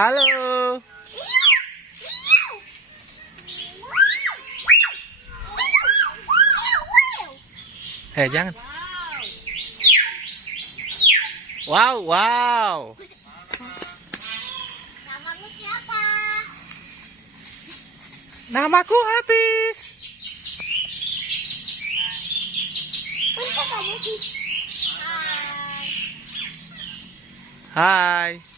Halo. Jangan. Wow, wow. Namamu siapa? Namaku Habis. Hai. Hai.